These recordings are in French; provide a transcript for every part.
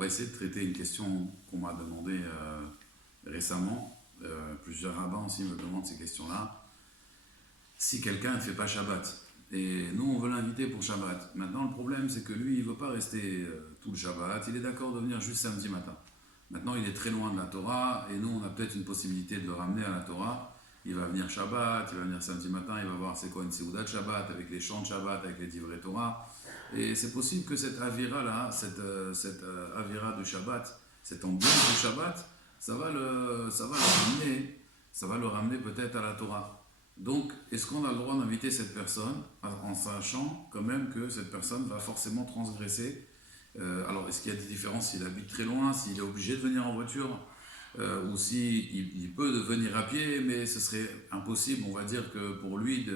va essayer de traiter une question qu'on m'a demandé récemment. Plusieurs rabbins aussi me demandent ces questions-là. Si quelqu'un ne fait pas Shabbat, et nous on veut l'inviter pour Shabbat. Maintenant le problème c'est que lui il ne veut pas rester tout le Shabbat, il est d'accord de venir juste samedi matin. Maintenant il est très loin de la Torah et nous on a peut-être une possibilité de le ramener à la Torah. Il va venir Shabbat, il va venir samedi matin, il va voir c'est quoi une Seudat de Shabbat, avec les chants de Shabbat, avec les divrei Torah. Et c'est possible que cette avira-là, cette avira de Shabbat, cette ambiance de Shabbat, ça va le ramener peut-être à la Torah. Donc, est-ce qu'on a le droit d'inviter cette personne en sachant quand même que cette personne va forcément transgresser alors, est-ce qu'il y a des différences s'il habite très loin, s'il est obligé de venir en voiture ou s'il peut venir à pied, mais ce serait impossible, on va dire, que pour lui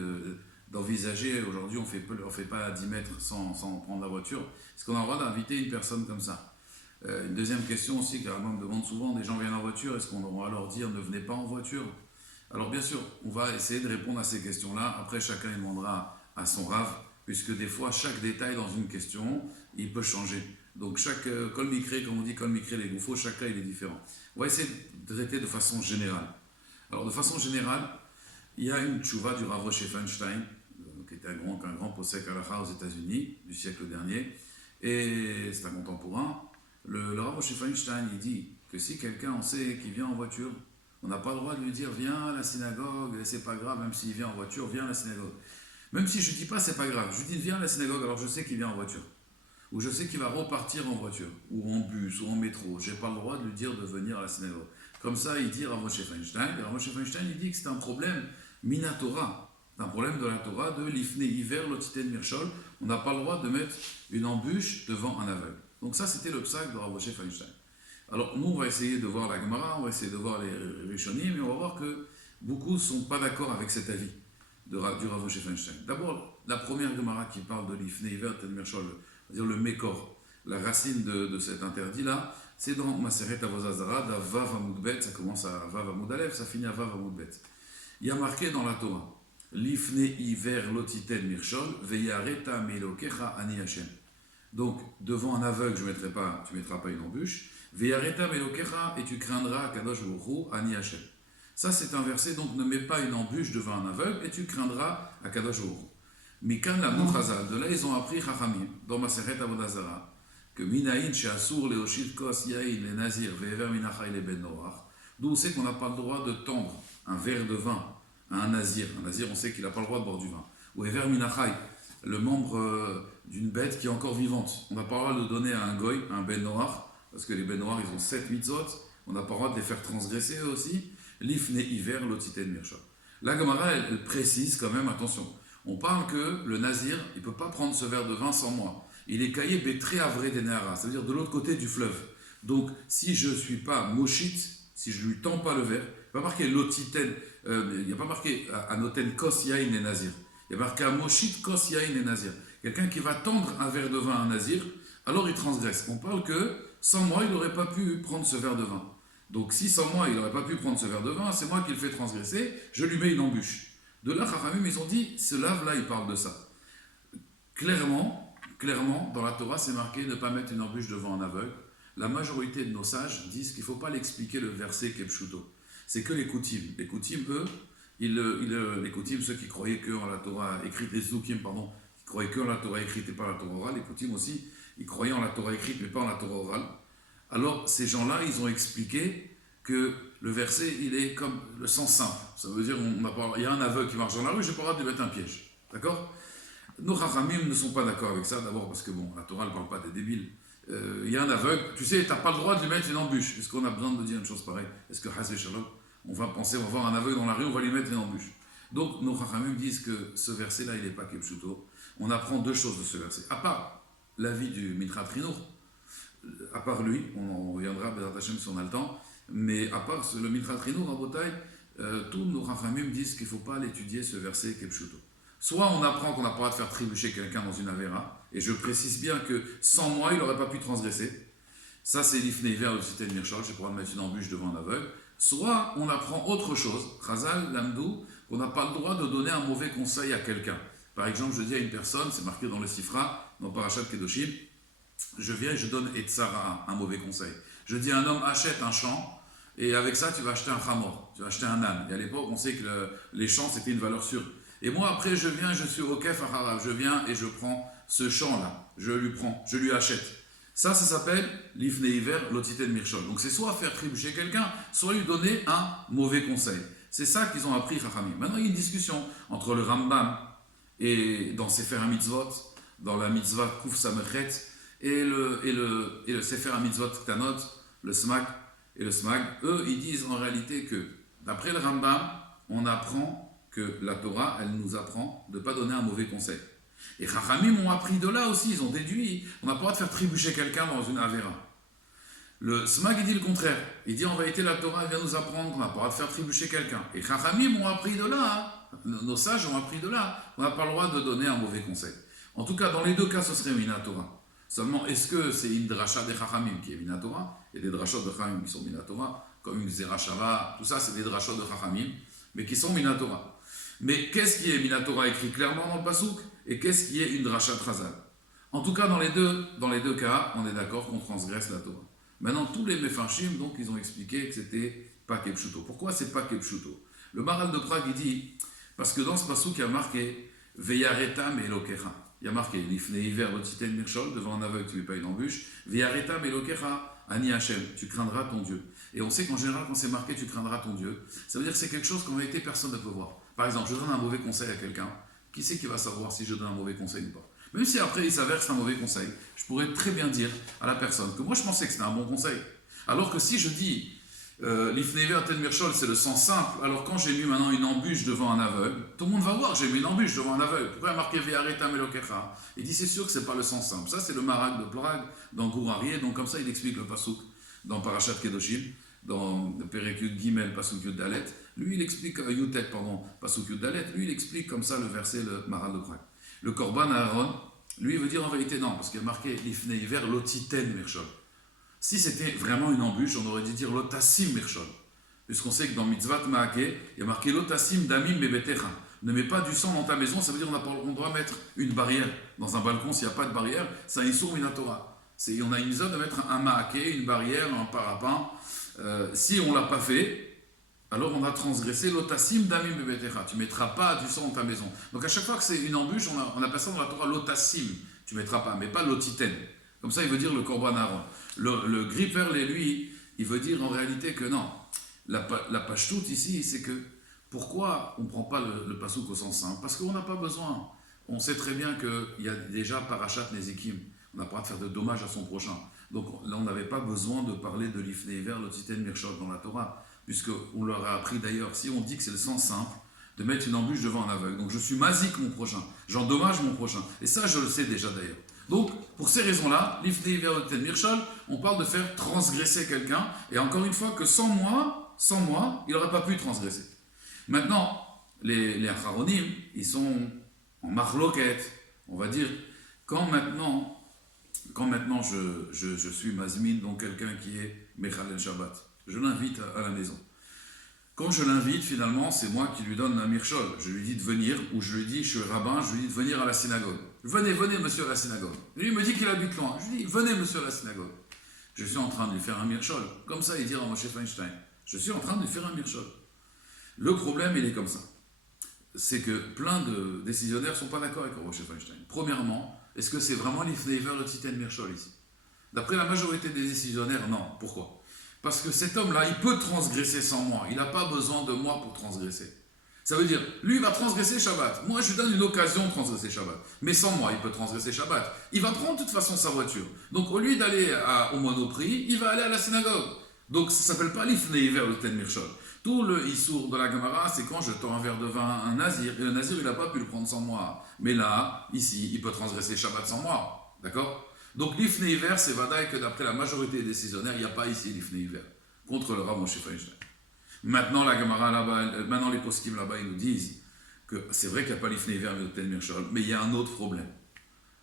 d'envisager, aujourd'hui on fait pas 10 mètres sans prendre la voiture. Est-ce qu'on a le droit d'inviter une personne comme ça? Une deuxième question aussi, car moi me demande souvent, des gens viennent en voiture, est-ce qu'on doit leur dire ne venez pas en voiture? Alors bien sûr, on va essayer de répondre à ces questions-là, après chacun demandera à son Rav, puisque des fois chaque détail dans une question, il peut changer. Donc chaque kol mikre, comme on dit kol mikre les goufos, chaque cas il est différent. On va essayer de traiter de façon générale. Alors de façon générale, il y a une tchouva du Rav Moshe Feinstein, qui était un grand posek halakha aux États-Unis du siècle dernier, et c'est un contemporain. Le Rav Moshe Feinstein, il dit que si quelqu'un, on sait qu'il vient en voiture, on n'a pas le droit de lui dire viens à la synagogue, c'est pas grave, même s'il vient en voiture, viens à la synagogue. Même si je ne dis pas c'est pas grave, je dis viens à la synagogue, alors je sais qu'il vient en voiture. Ou je sais qu'il va repartir en voiture, ou en bus, ou en métro. Je n'ai pas le droit de lui dire de venir à la synagogue. Comme ça, il dit Rav Moshe Feinstein. Rav Moshe Feinstein, il dit que c'est un problème minatora, un problème de la Torah, de l'ifne hiver lotiten mirchol. On n'a pas le droit de mettre une embûche devant un aveugle. Donc ça, c'était le psak de Rav Moshe Feinstein. Alors nous, on va essayer de voir la Gemara, on va essayer de voir les Rishonim, mais on va voir que beaucoup ne sont pas d'accord avec cet avis du Rav Moshe Feinstein. D'abord, la première Gemara qui parle de l'ifne hiver lotiten mirchol, c'est-à-dire le Mékor, la racine de cet interdit-là, c'est dans Maseret Avozazara, da Vav Amoudbet, ça commence à Vav Amoudalev, ça finit à Vav Amoudbet. Il y a marqué dans la Torah, l'ifne hiver lotiten mirchol, veyareta melokecha ani Hashem. Donc, devant un aveugle, tu ne mettras pas une embûche, veyareta melokecha, et tu craindras Kadosh Baruch Hu ani Hashem. Ça, c'est un verset, donc ne mets pas une embûche devant un aveugle, et tu craindras à Kadosh Baruch Hu. Mikan la Chazal, de là ils ont appris Chachamim, dans Maseret Avodazara, que Minaïn she'asur leoshit kos yain le nazir ve'ever minachai le ben noach, d'où on sait qu'on n'a pas le droit de tendre un verre de vin à un nazir. Un nazir, on sait qu'il n'a pas le droit de boire du vin. Ou ever minachai, le membre d'une bête qui est encore vivante. On n'a pas le droit de le donner à un goy, à un ben noach, parce que les ben noirs ils ont 7 mitzvot, on n'a pas le droit de les faire transgresser eux aussi. L'ifne hiver lotiten mirchol. La Gemara, elle précise quand même, attention. On parle que le nazir, il ne peut pas prendre ce verre de vin sans moi. Il est caillé bétré avré des Nehara, c'est-à-dire de l'autre côté du fleuve. Donc, si je ne suis pas moshit, si je ne lui tends pas le verre, il n'y a pas marqué lotiten, il n'y a pas marqué anoten kos yain les nazir. Il y a marqué moshit kos yain les nazir. Quelqu'un qui va tendre un verre de vin à un nazir, alors il transgresse. On parle que sans moi, il n'aurait pas pu prendre ce verre de vin. Donc, si sans moi, il n'aurait pas pu prendre ce verre de vin, c'est moi qui le fais transgresser, je lui mets une embûche. De là, Chachamim, ils ont dit, ce lave-là, il parle de ça. Clairement, dans la Torah, c'est marqué ne pas mettre une embûche devant un aveugle. La majorité de nos sages disent qu'il ne faut pas l'expliquer le verset Kepshuto. C'est que les Koutim. Les Koutim, eux, les Koutim, ceux qui croyaient que en la Torah écrite, les Zukim, pardon, qui croyaient que en la Torah écrite et pas en la Torah orale, les Koutim aussi, ils croyaient en la Torah écrite mais pas en la Torah orale. Alors, ces gens-là, ils ont expliqué que le verset, il est comme le sens simple. Ça veut dire, il y a un aveugle qui marche dans la rue, je n'ai pas le droit de lui mettre un piège. D'accord? Nos Chachamim ne sont pas d'accord avec ça, d'abord parce que, la Torah ne parle pas des débiles. Il y a un aveugle, tu sais, tu n'as pas le droit de lui mettre une embûche. Est-ce qu'on a besoin de dire une chose pareille? Est-ce que, Hasbe Shalom, on va voir un aveugle dans la rue, on va lui mettre une embûche? Donc, nos Chachamim disent que ce verset-là, il n'est pas Kepshuto. On apprend deux choses de ce verset. À part l'avis du Mitra Trinour, à part lui, on reviendra, Bezrat Hashem, si on a le temps, mais à part le Mitra Trinour en Botaï, tous nos Chachamim disent qu'il ne faut pas l'étudier ce verset Kepshuto. Soit on apprend qu'on n'a pas le droit de faire trébucher quelqu'un dans une avéra, et je précise bien que sans moi, il n'aurait pas pu transgresser. Ça, c'est l'ifne hiver de cité de Mirchol, j'ai le droit de mettre une embûche devant un aveugle. Soit on apprend autre chose, Chazal, Lamdou, qu'on n'a pas le droit de donner un mauvais conseil à quelqu'un. Par exemple, je dis à une personne, c'est marqué dans le Sifra, dans Parashat Kedoshim, je viens et je donne Etzara, un mauvais conseil. Je dis à un homme, achète un champ, et avec ça, tu vas acheter un chamor, tu vas acheter un âne. Et à l'époque, on sait que les champs, c'était une valeur sûre. Et moi, après, je viens, je suis au Kef Harab, je viens et je prends ce champ-là, je lui achète. Ça s'appelle l'ifne hiver, l'otiten mirchol. Donc c'est soit faire trébucher quelqu'un, soit lui donner un mauvais conseil. C'est ça qu'ils ont appris, Chachamim. Maintenant, il y a une discussion entre le Rambam et dans Sefer HaMitzvot, dans la mitzvah Kuf Samechet, et le Sefer HaMitzvot Ktanot, le Smag et le Smag. Eux, ils disent en réalité que, d'après le Rambam, on apprend que la Torah, elle nous apprend de ne pas donner un mauvais conseil. Et Chachamim ont appris de là aussi, ils ont déduit, on n'a pas le droit de faire trébucher quelqu'un dans une Avera. Le Smag, il dit le contraire. Il dit en vérité, la Torah vient nous apprendre qu'on n'a pas le droit de faire trébucher quelqu'un. Et Chachamim ont appris de là, nos sages ont appris de là, on n'a pas le droit de donner un mauvais conseil. En tout cas, dans les deux cas, ce serait Minatora. Seulement, est-ce que c'est une dracha des Chachamim qui est Minatora, et des drachot de Chachamim qui sont Minatora, comme une Zerachava, tout ça, c'est des drachot de Chachamim, mais qui sont Minatora. Mais qu'est-ce qui est Minatora écrit clairement dans le Passouk, et qu'est-ce qui est une dracha Chazal? En tout cas, dans les deux cas, on est d'accord qu'on transgresse la Torah. Maintenant, tous les Mefarshim, donc, ils ont expliqué que c'était pas Kepshuto. Pourquoi c'est pas Kepshuto? Le Maral de Prague, il dit, parce que dans ce Passouk, il y a marqué Veyaretam Elokecha. Il y a marqué Lifne Hiver Lotiten Mirchol, devant un aveugle, tu ne mets pas une embûche. Veyaretam Elokecha, Ani Hashem, tu craindras ton Dieu. Et on sait qu'en général, quand c'est marqué tu craindras ton Dieu, ça veut dire que c'est quelque chose qu'en réalité personne ne peut voir. Par exemple, je donne un mauvais conseil à quelqu'un, qui c'est qui va savoir si je donne un mauvais conseil ou pas? Même si après il s'avère que c'est un mauvais conseil, je pourrais très bien dire à la personne que moi je pensais que c'était un bon conseil. Alors que si je dis l'ifneiver tel mirchol, c'est le sens simple, alors quand j'ai mis maintenant une embûche devant un aveugle, tout le monde va voir que j'ai mis une embûche devant un aveugle. Pourquoi il a marqué Ve'areta Melokecha? Il dit c'est sûr que c'est pas le sens simple. Ça c'est le Marak de Prague dans Gourarié, donc comme ça il explique le Passouk dans Parashat Kedoshim, dans Perek Yud Gimel, Passouk Yud Dalet. Lui il explique, Yutet pardon, Passouk Yud Dalet, lui il explique comme ça le verset, le Marak de Prague. Le Korban Aaron, lui, il veut dire en vérité non, parce qu'il y a marqué l'ifnei hiver lotiten mirchol. Si c'était vraiment une embûche, on aurait dû dire lotassim mirchol. Puisqu'on sait que dans Mitzvat Maake, il y a marqué lotassim damim bebetecha. Ne mets pas du sang dans ta maison, ça veut dire qu'on doit mettre une barrière. Dans un balcon, s'il n'y a pas de barrière, c'est un issour minatora. On a une zone de mettre un maake, une barrière, un parapin. Si on ne l'a pas fait, alors on a transgressé l'otassim damim bebetecha. Tu ne mettras pas du sang dans ta maison. Donc à chaque fois que c'est une embûche, on appelle ça dans la Torah l'otassim. Tu ne mettras pas, mais pas l'otiten. Comme ça, il veut dire le korban Aaron. Le gripper, lui, il veut dire en réalité que non. La pashtout ici, c'est que pourquoi on ne prend pas le pasouk au sens simple? Parce qu'on n'a pas besoin. On sait très bien qu'il y a déjà parashat nezikim. On n'a pas de faire de dommages à son prochain. Donc là, on n'avait pas besoin de parler de l'ifnei hiver l'otiten mirchol dans la Torah. Puisqu'on leur a appris d'ailleurs, si on dit que c'est le sens simple, de mettre une embûche devant un aveugle. Donc je suis mazik mon prochain, j'endommage mon prochain. Et ça, je le sais déjà d'ailleurs. Donc, pour ces raisons-là, l'ifnei hiver l'otiten mirchol, on parle de faire transgresser quelqu'un, et encore une fois que sans moi, il n'aurait pas pu transgresser. Maintenant, les acharonim, ils sont en marloquette, on va dire, quand maintenant je suis mazmin, donc quelqu'un qui est mechalel Shabbat, je l'invite à la maison. Quand je l'invite, finalement, c'est moi qui lui donne un mirchol. Je lui dis de venir, ou je lui dis, je suis rabbin, je lui dis de venir à la synagogue. Venez, monsieur, à la synagogue. Lui, il me dit qu'il habite loin. Je lui dis, venez, monsieur, à la synagogue. Je suis en train de lui faire un mirchol. Comme ça, il dira à Moshe Feinstein. Je suis en train de lui faire un mirchol. Le problème, il est comme ça. C'est que plein de décisionnaires ne sont pas d'accord avec Moshe Feinstein. Premièrement, est-ce que c'est vraiment l'ifnei hiver le titen mirchol ici? D'après la majorité des décisionnaires, non. Pourquoi? Parce que cet homme-là, il peut transgresser sans moi. Il n'a pas besoin de moi pour transgresser. Ça veut dire, lui, il va transgresser Shabbat. Moi, je lui donne une occasion de transgresser Shabbat. Mais sans moi, il peut transgresser Shabbat. Il va prendre de toute façon sa voiture. Donc, au lieu d'aller au Monoprix, il va aller à la synagogue. Donc, ça ne s'appelle pas l'ifnei hiver le ten mirchol. Tout le issour de la Gemara, c'est quand je tends un verre de vin à un nazir. Et le nazir, il n'a pas pu le prendre sans moi. Mais là, ici, il peut transgresser Shabbat sans moi. D'accord? Donc l'ifnei hiver, c'est vadaï que d'après la majorité des décisionnaires, il n'y a pas ici l'ifnei hiver, contre le Rav Moshe Feinstein. Maintenant, la Gemara là-bas, maintenant les poskim là-bas, ils nous disent que c'est vrai qu'il n'y a pas l'ifnei hiver, mais il y a un autre problème.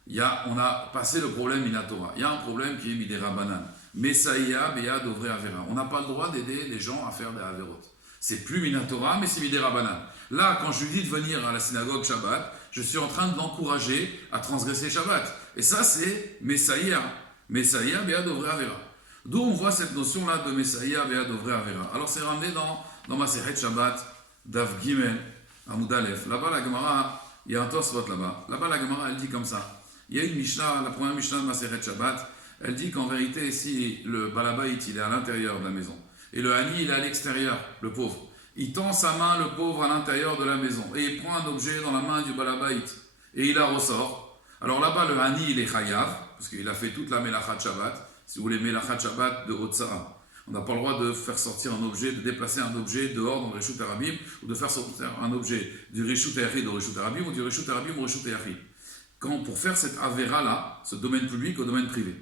On a passé le problème Minatora. Il y a un problème qui est Midera Banan. Messaïa, Beya, Dovré, Avera. On n'a pas le droit d'aider les gens à faire des Averot. C'est plus Minatora, mais c'est Midera Banan. Là, quand je lui dis de venir à la synagogue Shabbat, je suis en train de l'encourager à transgresser Shabbat. Et ça, c'est Messaïa. Messaïa Be'ad Ovre Avera. D'où on voit cette notion-là de Messaïa Be'ad Ovre Avera. Alors c'est ramené dans Masechet Shabbat, Daf Gimel, Amud Aleph. Là-bas, la Gemara, il y a un Tosfot là-bas. Là-bas, la Gemara, elle dit comme ça. Il y a une Mishnah, la première Mishnah de Masechet Shabbat, elle dit qu'en vérité, si le Balabait, il est à l'intérieur de la maison, et le Hani, il est à l'extérieur, le pauvre, il tend sa main, le pauvre, à l'intérieur de la maison, et il prend un objet dans la main du Balabait, et il la ressort. Alors là-bas, le Hani, il est Chayav, parce qu'il a fait toute la Melachat Shabbat, si vous voulez, Melachat Shabbat de Hotzara. On n'a pas le droit de faire sortir un objet, de déplacer un objet dehors dans le Reshut Arabim, ou de faire sortir un objet du Reshut Yachid au Reshut Arabim, ou du Reshut Arabim au Reshut Yachid. Pour faire cette Avera-là, ce domaine public au domaine privé,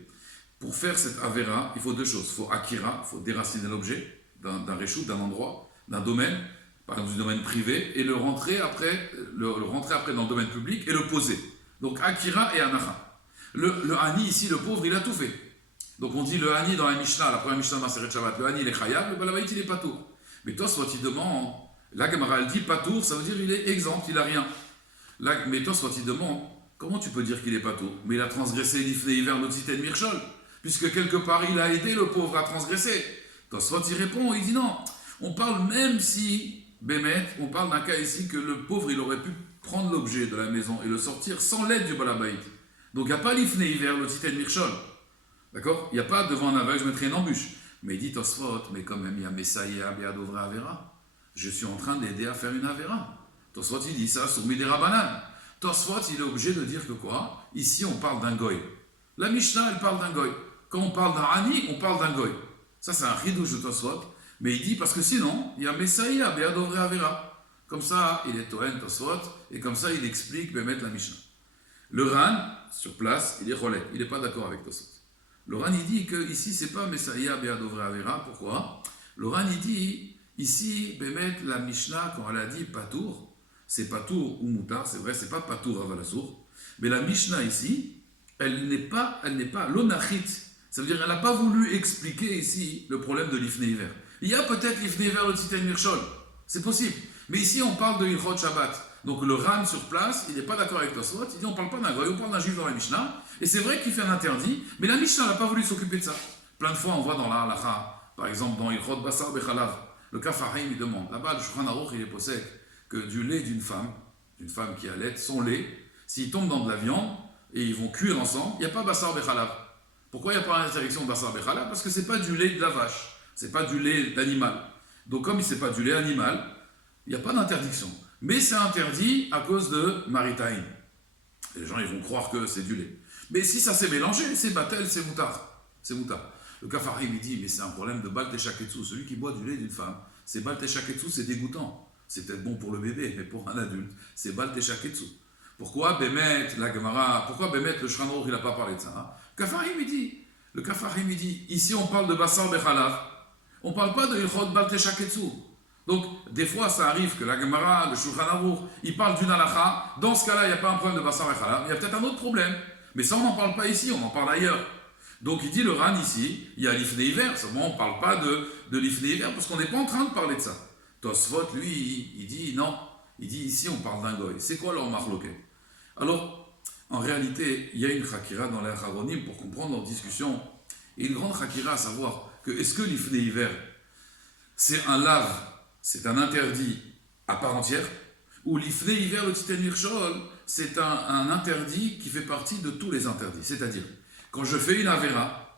pour faire cette Avera, il faut deux choses. Il faut Akira, il faut déraciner l'objet d'un Reshut, d'un endroit, d'un domaine, par exemple du domaine privé, et le rentrer après dans le domaine public et le poser. Donc Akira et Anacha. Le Hani ici, le pauvre, il a tout fait. Donc on dit le Hani dans la Mishnah, la première Mishnah de Masechet Shabbat, le Hani il est Chayav, le Balabait il est Patour. Mais toi, soit il demande, la Gemara elle dit Patour, ça veut dire il est exempt, il n'a rien. Mais toi, soit il demande, comment tu peux dire qu'il est Patour? Mais il a transgressé l'Ifnei Iver Notziten Mirchol, puisque quelque part il a aidé le pauvre à transgresser. Toi, soit il répond, il dit non. On parle même si, Bémet, on parle d'un cas ici que le pauvre il aurait pu prendre l'objet de la maison et le sortir sans l'aide du Balabait. Donc il n'y a pas l'Ifnei Iver Notziten Mirchol. D'accord? Il n'y a pas devant un aveugle, je mettrai une embûche. Mais il dit Tosfot, mais quand même, il y a Messaïa, Be'ad Ovre Avera. Je suis en train d'aider à faire une Avera. Tosfot, il dit ça sur Midera Banan. Tosfot, il est obligé de dire que quoi? Ici, on parle d'un goy. La Mishnah, elle parle d'un goy. Quand on parle d'un Hani, on parle d'un goy. Ça, c'est un ridouche de Tosfot. Mais il dit, parce que sinon, il y a Messaïa, Be'ad Ovre Avera. Comme ça, il est Toen, Tosfot, et comme ça, il explique, Bémet, la Mishnah. Le Ran, sur place, il est Cholek. Il n'est pas d'accord avec Tosfot. Le Ran, il dit que ici, c'est pas Messaïa Be'ad Ovre Avera. Pourquoi? Le Ran, il dit, ici, Bémet, la Mishnah, quand elle a dit Patour, c'est Patour ou Moutar, c'est vrai, c'est pas Patour Avalassour. Mais la Mishnah ici, elle n'est pas l'onachit. Ça veut dire qu'elle n'a pas voulu expliquer ici le problème de l'Ifnei Iver. Il y a peut-être l'Ifnei Iver le Tziten Mirchol, c'est possible. Mais ici, on parle de Ilchot Shabbat. Donc le Ran sur place, il n'est pas d'accord avec Tosfot, il dit on ne parle pas d'un goy, on parle d'un juif dans la Mishnah, et c'est vrai qu'il fait un interdit, mais la Mishnah n'a pas voulu s'occuper de ça. Plein de fois on voit dans la Halacha, par exemple dans Ilchot Basar Bechalav, le Kafarim il demande, là-bas le Shulchan Aruch il est possède que du lait d'une femme qui allait, son lait, s'il tombe dans de la viande, et ils vont cuire ensemble, il n'y a pas Basar Bechalav. Pourquoi il n'y a pas l'interdiction de Basar Bechalav? Parce que ce n'est pas du lait de la vache, ce n'est pas du lait d'animal. Donc comme ce n'est pas du lait animal, il n'y a pas d'interdiction. Mais c'est interdit à cause de Maritaïn. Les gens ils vont croire que c'est du lait. Mais si ça s'est mélangé, c'est batel, c'est moutard. C'est moutard. Le Kafarim il dit, mais c'est un problème de Balte Shaketsu. Celui qui boit du lait d'une femme, c'est Balte Shaketsu, c'est dégoûtant. C'est peut-être bon pour le bébé, mais pour un adulte, c'est Balte Shaketsu. Pourquoi Bémet, la Gemara, pourquoi Bémet, le Shulchan Aruch, il n'a pas parlé de ça hein? Le Kafarim il dit, ici on parle de Basar Bechalav, on ne parle pas de Ilchot Balte Shaketsu. Donc, des fois, ça arrive que la Gemara, le Shulchan Aruch, il parle d'une halakha. Dans ce cas-là, il n'y a pas un problème de Basar Bechalav. Il y a peut-être un autre problème. Mais ça, on n'en parle pas ici, on en parle ailleurs. Donc, il dit le Ran ici, il y a l'Ifnei Iver. Seulement, on ne parle pas de l'Ifnei Iver parce qu'on n'est pas en train de parler de ça. Tosfot, lui, il dit non. Il dit ici, on parle d'un goy. C'est quoi leur marloquet? Alors, en réalité, il y a une chakira dans les Acharonim pour comprendre leur discussion. Et une grande chakira à savoir que est-ce que l'Ifnei Iver, c'est un lave, c'est un interdit à part entière, ou l'Ifnei Iver le Tziten Mirchol, c'est un interdit qui fait partie de tous les interdits. C'est-à-dire, quand je fais une Avera,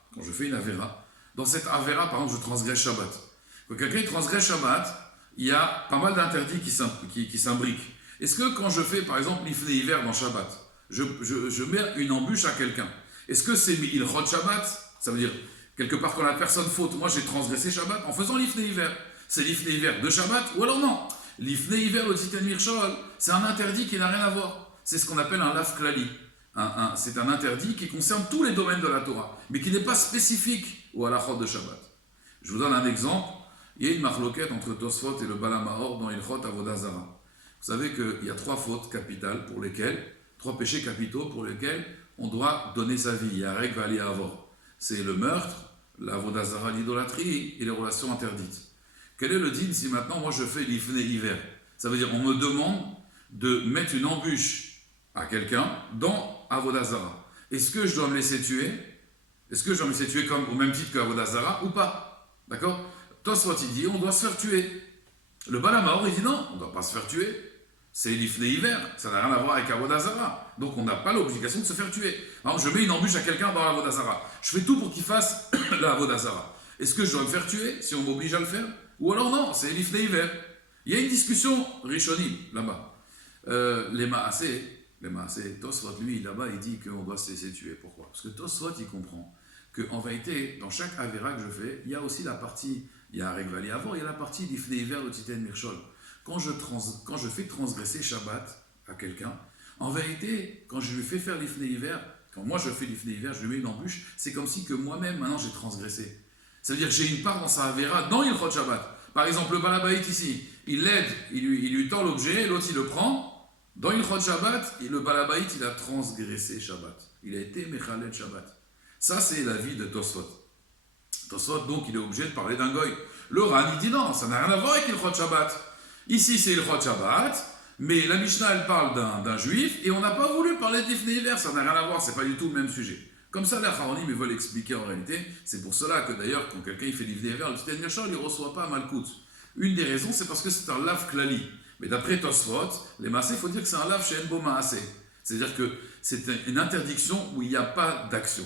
dans cette Avera, par exemple, je transgresse Shabbat. Quand quelqu'un transgresse Shabbat, il y a pas mal d'interdits qui s'imbriquent. Est-ce que quand je fais, par exemple, l'Ifnei Iver dans Shabbat, je mets une embûche à quelqu'un, est-ce que c'est Ilchot Shabbat? Ça veut dire, quelque part, quand la personne faute, moi j'ai transgressé Shabbat en faisant l'Ifnei Iver. C'est l'Ifnei Iver de Shabbat, ou alors non. L'Ifnei Iver au Tziten Mirchol, c'est un interdit qui n'a rien à voir. C'est ce qu'on appelle un laf klali. C'est un interdit qui concerne tous les domaines de la Torah, mais qui n'est pas spécifique au halachot de Shabbat. Je vous donne un exemple. Il y a une marloquette entre Tosfot et le Balamahor dans Ilchot Avodah Zara. Vous savez qu'il y a trois fautes capitales trois péchés capitaux pour lesquels on doit donner sa vie. Il y a Rek Vali Avor. C'est le meurtre, l'Avodah Zara, l'idolâtrie et les relations interdites. Quel est le din si maintenant moi je fais l'Ifnei Iver? Ça veut dire on me demande de mettre une embûche à quelqu'un dans Avodah Zara. Est-ce que je dois me laisser tuer? Est-ce que je me suis tué comme au même titre que Avodah Zarah ou pas? D'accord? Tosfot il dit on doit se faire tuer. Le Balamaor il dit non, on ne doit pas se faire tuer. C'est l'ifné hiver, ça n'a rien à voir avec Avodah Zarah. Donc on n'a pas l'obligation de se faire tuer. Par exemple, je mets une embûche à quelqu'un dans l'Avodah Zarah. Je fais tout pour qu'il fasse la Avodah Zarah. Est-ce que je dois me faire tuer si on m'oblige à le faire? Ou alors non, c'est l'ifné hiver. Il y a une discussion rishonim là-bas. Les Maasé, Tosfot lui là-bas il dit qu'on doit se laisser tuer. Pourquoi? Parce que Tosfot il comprend qu'en vérité, dans chaque Avera que je fais, il y a aussi la partie, il y a un Regvali avant, il y a la partie d'Ifné hiver de Titen Mirchol. Quand je fais transgresser Shabbat à quelqu'un, en vérité, quand je lui fais faire l'Ifné hiver, quand moi je fais l'Ifné hiver, je lui mets une embûche, c'est comme si que moi-même, maintenant, j'ai transgressé. Ça veut dire que j'ai une part dans sa Avera, dans Ilchot Shabbat. Par exemple, le Balabait ici, il l'aide, il lui tend l'objet, l'autre il le prend. Dans Ilchot Shabbat, le Balabait, il a transgressé Shabbat. Il a été Mechalet Shabbat. Ça, c'est la vie de Tosfot. Tosfot, donc, il est obligé de parler d'un goy. Le Ran, il dit non, ça n'a rien à voir avec Ilchot Shabbat. Ici, c'est Ilchot Shabbat, mais la Mishnah, elle parle d'un juif, et on n'a pas voulu parler d'Ifné hiver, ça n'a rien à voir, c'est pas du tout le même sujet. Comme ça, les Haronim, ils veulent expliquer en réalité. C'est pour cela que d'ailleurs, quand quelqu'un il fait l'Ifné hiver, le Titen Mirchol, il ne reçoit pas Malkout. Une des raisons, c'est parce que c'est un lave klali. Mais d'après Tosfot, les Maasé, il faut dire que c'est un lave chez Enbo Maasé. C'est-à-dire que c'est une interdiction où il n'y a pas d'action.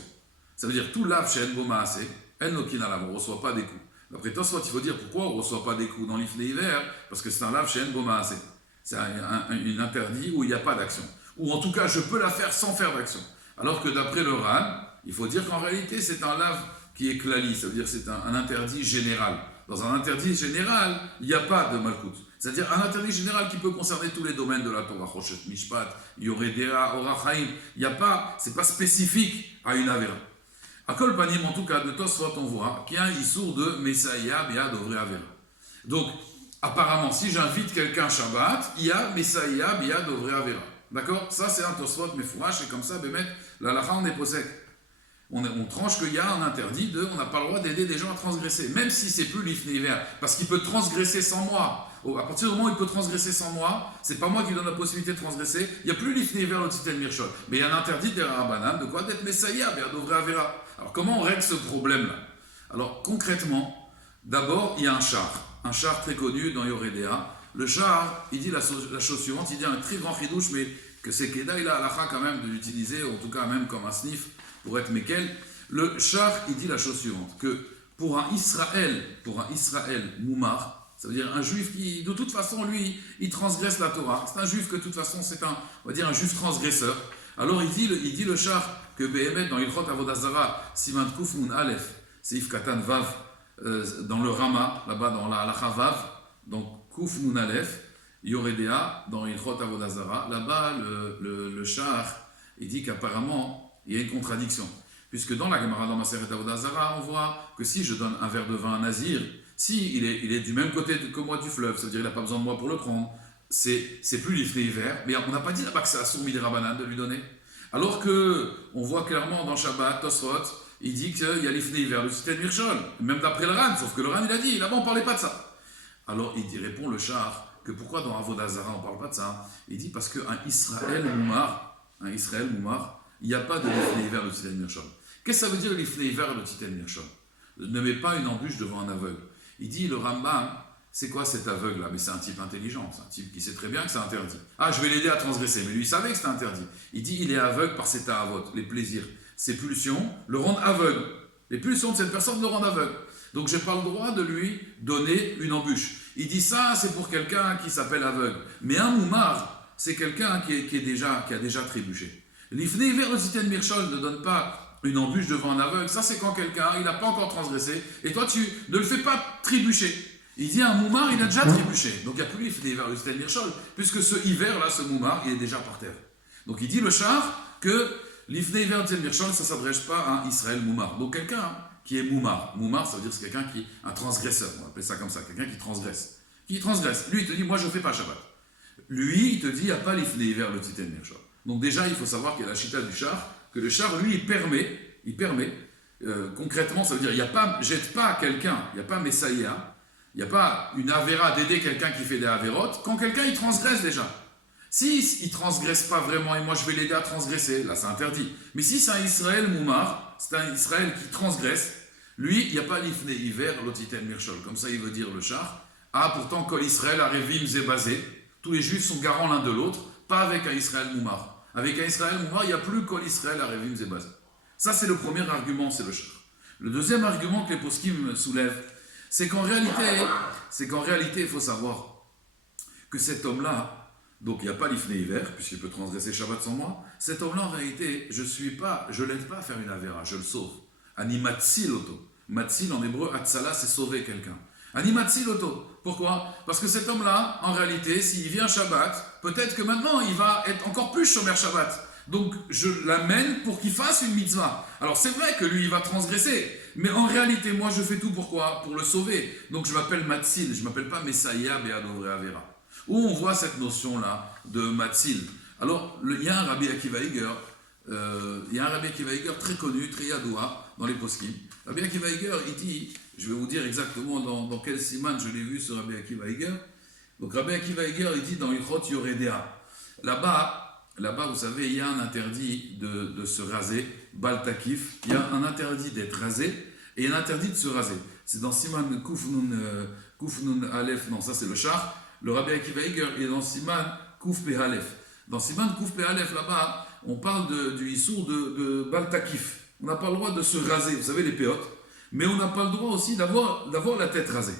Ça veut dire tout lave chez Enbo Maasé, En Lokinalav, on ne reçoit pas des coups. D'après Tosfot, il faut dire pourquoi on ne reçoit pas des coups dans l'Ifné hiver, parce que c'est un lave chez Enbo Maasé. C'est un interdit où il n'y a pas d'action. Ou en tout cas, je peux la faire sans faire d'action. Alors que d'après le Ran, il faut dire qu'en réalité, c'est un lave qui est klali, ça veut dire que c'est un interdit général. Dans un interdit général, il n'y a pas de malkout. C'est-à-dire un interdit général qui peut concerner tous les domaines de la Torah, Choshet Mishpat, Yoredea, Orachaim. Il n'y a pas, c'est pas spécifique à une Avera. À Kol Panim, en tout cas, de Tosfot, on voit qu'il y a un issour de Messaïa, Biad, Ovre Avera. Donc, apparemment, si j'invite quelqu'un Shabbat, il y a Messaïa, Biad, Ovre Avera. D'accord? Ça, c'est un Tosfot, mais fourrache, et comme ça, Bémet, la lacha, on est possède. On tranche qu'il y a un interdit on n'a pas le droit d'aider des gens à transgresser, même si c'est plus l'ifné hiver, parce qu'il peut transgresser sans moi. À partir du moment où il peut transgresser sans moi, c'est pas moi qui donne la possibilité de transgresser, il n'y a plus l'ifné hiver au Titen Mirchol. Mais il y a un interdit des Rabbanan, de quoi? D'être Messaïa, d'Ovre Avera. Alors comment on règle ce problème-là? Alors concrètement, d'abord il y a un char très connu dans Yoredea. Le char, il dit la chose suivante, il dit un très grand chidouche, mais que c'est Keda, il a halakha quand même de l'utiliser, en tout cas même comme un snif, pour être Mekel. Le char, il dit la chose suivante, que pour un Israël Moumar, ça veut dire un juif qui, de toute façon, lui, il transgresse la Torah. C'est un juif que, de toute façon, c'est on va dire un juif transgresseur. Alors, il dit le char que Behemet, dans Ilchot Avodah Zarah, Siman Kuf Nun Aleph, Seif Katan Vav, dans le Rama, là-bas, dans la Halacha Vav, donc Kuf Nun Aleph, Yoredea, dans Ilchot Avodah Zarah, là-bas, le char, il dit qu'apparemment, il y a une contradiction. Puisque dans la Gemara, dans Maseret Avodah Zarah, on voit que si je donne un verre de vin à un nazir, si il est du même côté que moi du fleuve, c'est-à-dire qu'il n'a pas besoin de moi pour le prendre, c'est plus l'ifné hiver, mais on n'a pas dit là-bas que c'est Assour Midi Rabbanan de lui donner. Alors que on voit clairement dans Shabbat, Tosfot, il dit qu'il y a l'ifné hiver, le Titen Mirchol, même d'après le Ran, sauf que le Ran il a dit, là-bas on ne parlait pas de ça. Alors il répond le char que pourquoi dans Avodah Zarah on ne parle pas de ça? Il dit parce qu'un Israël Moumar, il n'y a pas de l'ifné hiver, le Titen Mirchol. Qu'est-ce que ça veut dire l'ifné hiver, le Titen Mirchol? Ne mets pas une embûche devant un aveugle. Il dit, le Rambam, c'est quoi cet aveugle-là? Mais c'est un type intelligent, c'est un type qui sait très bien que c'est interdit. Ah, je vais l'aider à transgresser, mais lui, il savait que c'était interdit. Il dit, il est aveugle par ses ta'avot, les plaisirs. Ses pulsions le rendent aveugle. Les pulsions de cette personne le rendent aveugle. Donc, je n'ai pas le droit de lui donner une embûche. Il dit, ça, c'est pour quelqu'un qui s'appelle aveugle. Mais un moumar, c'est quelqu'un qui a déjà trébuché. L'ifné hiver, le Titen Mirchol ne donne pas une embûche devant un aveugle. Ça, c'est quand quelqu'un, il n'a pas encore transgressé, et toi, tu ne le fais pas trébucher. Il dit, un moumar, il a déjà trébuché. Donc, il n'y a plus l'ifné hiver, le Titen Mirchol, puisque ce hiver-là, ce moumar, il est déjà par terre. Donc, il dit, le char, que l'ifné hiver, le Titen Mirchol, ça ne s'adresse pas à un Israël moumar. Donc, quelqu'un qui est moumar. Moumar, ça veut dire que c'est quelqu'un qui est un transgresseur. On va appeler ça comme ça, quelqu'un qui transgresse. Qui transgresse. Lui, il te dit, moi, je ne fais pas Shabbat. Lui, il te dit, il n'y a pas l'ifné hiver, le Titen Mirchol. Donc, déjà, il faut savoir qu'il y a la chita du char, que le char, lui, il permet, concrètement, ça veut dire, jette pas quelqu'un, il n'y a pas Messaïa, il n'y a pas une Avera d'aider quelqu'un qui fait des Avérotes, quand quelqu'un, il transgresse déjà. Si il ne transgresse pas vraiment, et moi je vais l'aider à transgresser, là c'est interdit. Mais si c'est un Israël Moumar, c'est un Israël qui transgresse. Lui, il n'y a pas l'ifné hiver, l'otiten mirchol. Comme ça, il veut dire le char. Ah, pourtant, Kol Israël, Arevim, Zébazé. Tous les juifs sont garants l'un de l'autre, pas avec un Israël Moumar. Avec un Israël Moumar, il n'y a plus Kol Israël, Arevim, Zébazé. Ça, c'est le premier argument, c'est le char. Le deuxième argument que les poskim soulèvent, c'est qu'en réalité, il faut savoir que cet homme-là, donc il n'y a pas l'ifné hiver, puisqu'il peut transgresser Shabbat sans moi, cet homme-là, en réalité, je l'aide pas à faire une avéra, je le sauve. Ani matzil oto. Matzil en hébreu, atzala, c'est sauver quelqu'un. Ani matzil oto. Pourquoi? Parce que cet homme-là, en réalité, s'il vient Shabbat, peut-être que maintenant, il va être encore plus shomer Shabbat. Donc, je l'amène pour qu'il fasse une mitzvah. Alors, c'est vrai que lui, il va transgresser. Mais en réalité, moi, je fais tout pourquoi? Pour le sauver. Donc, je m'appelle Matzil. Je ne m'appelle pas Messiah Be'adovre Avera. Où on voit cette notion-là de Matzil. Alors, il y a un Rabbi Akiva Eiger. Il y a un Rabbi Akiva Eiger très connu, très yadoua dans les poskim. Rabbi Akiva Eiger, il dit, je vais vous dire exactement dans quel siman je l'ai vu ce Rabbi Akiva Eiger. Donc, Rabbi Akiva Eiger, il dit dans Ilchot Yoredea. Là-bas, vous savez, il y a un interdit de se raser, Bal Takif, il y a un interdit d'être rasé et un interdit de se raser. C'est dans Siman Kufnun Aleph, non, ça c'est le char. Le Rabbi Akiva Eiger est dans Siman Kuf Pe Aleph. Dans Siman Kuf Pe Aleph, là-bas, on parle du Issour de Bal Takif. On n'a pas le droit de se raser, vous savez, les péotes, mais on n'a pas le droit aussi d'avoir la tête rasée.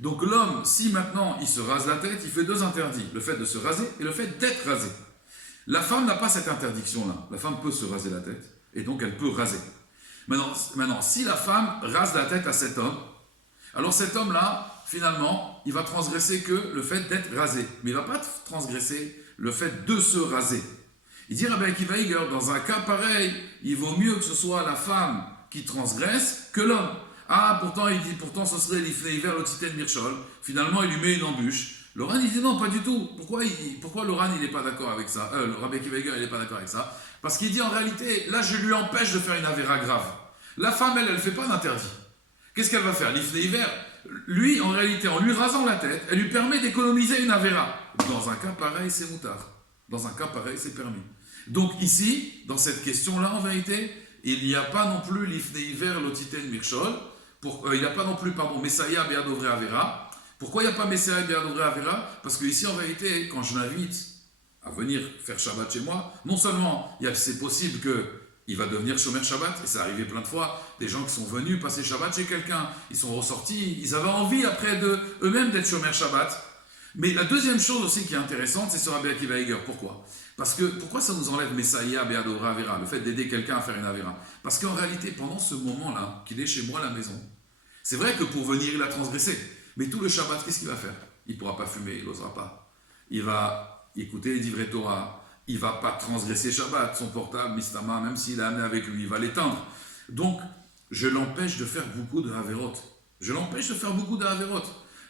Donc l'homme, si maintenant il se rase la tête, il fait deux interdits, le fait de se raser et le fait d'être rasé. La femme n'a pas cette interdiction-là. La femme peut se raser la tête, et donc elle peut raser. Maintenant, si la femme rase la tête à cet homme, alors cet homme-là, finalement, il va transgresser que le fait d'être rasé. Mais il ne va pas transgresser le fait de se raser. Il dit Rabbi Akiva Eiger, dans un cas pareil, il vaut mieux que ce soit la femme qui transgresse que l'homme. Ah, pourtant ce serait l'ifné hiver, l'otiten mirchol. Finalement, il lui met une embûche. Le Ran, il dit non, pas du tout. Pourquoi le Ran, il n'est pas d'accord avec ça? Le Rabbi Akiva Eiger, il n'est pas d'accord avec ça. Parce qu'il dit en réalité, là, je lui empêche de faire une avéra grave. La femme, elle ne fait pas d'interdit. Qu'est-ce qu'elle va faire? L'ifné hiver, lui, en réalité, en lui rasant la tête, elle lui permet d'économiser une avéra. Dans un cas pareil, c'est moutard. Dans un cas pareil, c'est permis. Donc ici, dans cette question-là, en vérité, il n'y a pas non plus l'ifné hiver, l'otiten mirchol. Il n'y a pas non plus, Messiah Be'adovre Avera. Pourquoi il n'y a pas Messiah Be'adovre Avera? Parce que ici, en vérité, quand je l'invite à venir faire Shabbat chez moi, non seulement c'est possible qu'il va devenir Shomer Shabbat, et c'est arrivé plein de fois, des gens qui sont venus passer Shabbat chez quelqu'un, ils sont ressortis, ils avaient envie après eux-mêmes d'être Shomer Shabbat. Mais la deuxième chose aussi qui est intéressante, c'est ce Rabbi Akiva Eiger. Pourquoi? Parce que pourquoi ça nous enlève Messiah Be'adovre Avera, le fait d'aider quelqu'un à faire une Avera? Parce qu'en réalité, pendant ce moment-là, qu'il est chez moi à la maison, c'est vrai que pour venir, il a transgressé. Mais tout le Shabbat, qu'est-ce qu'il va faire? Il ne pourra pas fumer, il n'osera pas. Il va écouter les divrei Torah. Il ne va pas transgresser Shabbat. Son portable, Mistama, même s'il l'a amené avec lui, il va l'éteindre. Donc, je l'empêche de faire beaucoup de Haverot.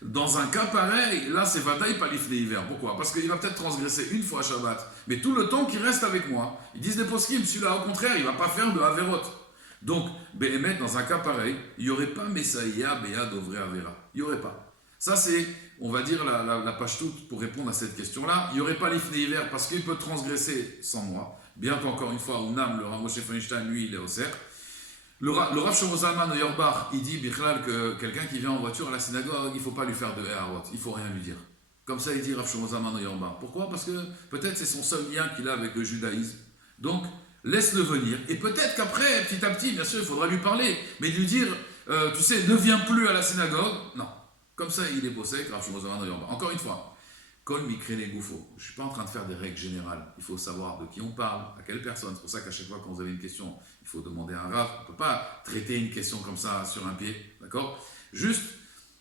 Dans un cas pareil, là, c'est Vadaï pas l'ifné hiver. Pourquoi? Parce qu'il va peut-être transgresser une fois Shabbat. Mais tout le temps qu'il reste avec moi, ils disent les poskim, celui-là, au contraire, il ne va pas faire de Haverot. Donc, Béhémet, dans un cas pareil, il n'y aurait pas Messiah Be'adovre Avera. Il n'y aurait pas. Ça, c'est, on va dire, la pashtout pour répondre à cette question-là. Il n'y aurait pas l'ifné hiver parce qu'il peut transgresser sans moi. Bien qu'encore une fois, Ounam, le Rav Moshe Feinstein, lui, il est au cerf. Le Rav Shlomo Zalman au Yorbach, il dit, Bichlal, que quelqu'un qui vient en voiture à la synagogue, il ne faut pas lui faire de Eharot. Il ne faut rien lui dire. Comme ça, il dit Rav Shlomo Zalman au Yorbach. Pourquoi? Parce que peut-être c'est son seul lien qu'il a avec le judaïsme. Donc, laisse-le venir. Et peut-être qu'après, petit à petit, bien sûr, il faudra lui parler. Mais lui dire, tu sais, ne viens plus à la synagogue. Non. Comme ça, il est bossé, encore une fois, Kol Mikre Goufo. Je ne suis pas en train de faire des règles générales. Il faut savoir de qui on parle, à quelle personne. C'est pour ça qu'à chaque fois, quand vous avez une question, il faut demander à un rav. On ne peut pas traiter une question comme ça sur un pied. D'accord? Juste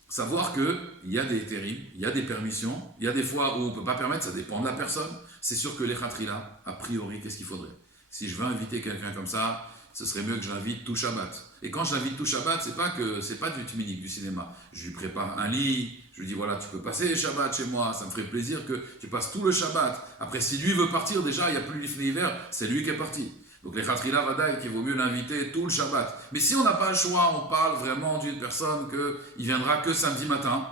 savoir qu'il y a des hétérim, il y a des permissions, il y a des fois où on ne peut pas permettre, ça dépend de la personne. C'est sûr que les khatrila, a priori, qu'est-ce qu'il faudrait? Si je veux inviter quelqu'un comme ça, ce serait mieux que j'invite tout Shabbat. Et quand j'invite tout Shabbat, c'est pas du tminique, du cinéma. Je lui prépare un lit, je lui dis voilà, tu peux passer Shabbat chez moi, ça me ferait plaisir que tu passes tout le Shabbat. Après, si lui veut partir, déjà, il n'y a plus l'ifné hiver, c'est lui qui est parti. Donc les khatrila vadaï, qu'il vaut mieux l'inviter tout le Shabbat. Mais si on n'a pas le choix, on parle vraiment d'une personne qu'il viendra que samedi matin,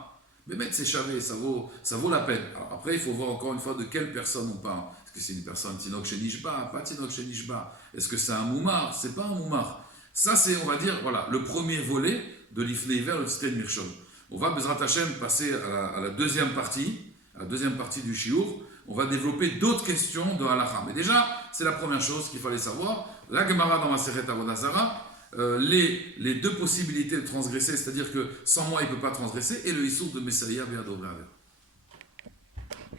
mais mettre ses chavets, ça vaut la peine. Alors après, il faut voir encore une fois de quelle personne on parle. Est-ce que c'est une personne Tinok chez Nishba, pas Tinok chez Nishba? Est-ce que c'est un moumar? C'est pas un moumar. Ça, c'est, on va dire, voilà, le premier volet de l'Ifnei Iver, le Tziten Mirshon. On va, Bezrat Hashem, passer à la deuxième partie du Shiur. On va développer d'autres questions de Halakha. Mais déjà, c'est la première chose qu'il fallait savoir. La Gemara dans Maseret Avodah Zarah, les deux possibilités de transgresser, c'est-à-dire que sans moi, il ne peut pas transgresser, et le Issour de Messaïa Biadov Laver.